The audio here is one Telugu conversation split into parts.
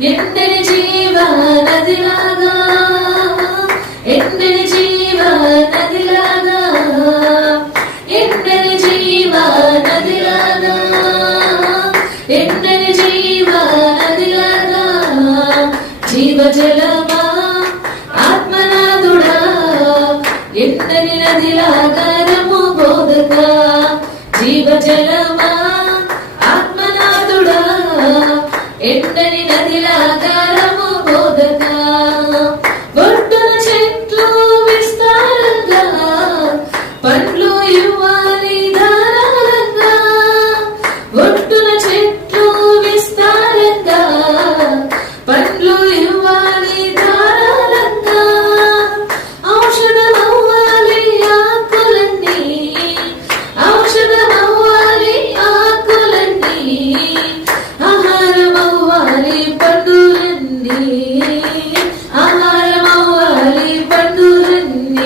ఎండని జీవ నదిలాగా ఎండని జీవ నదిలాగా ఎండని జీవ నదిలాగా ఎండని జీవ నదిలాగా జీవ జలమా ఆత్మనాథుడా ఎండని నదిలాగా రము బోధక. జీవ జలమా ఆత్మనాథుడా ఎండని నదిలాగా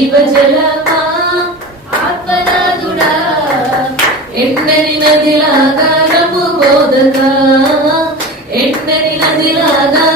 జీవ జలమా ఆత్మనాథుడా ఎండని నదిలాగా రము బోధక ఎండని నదిలాగా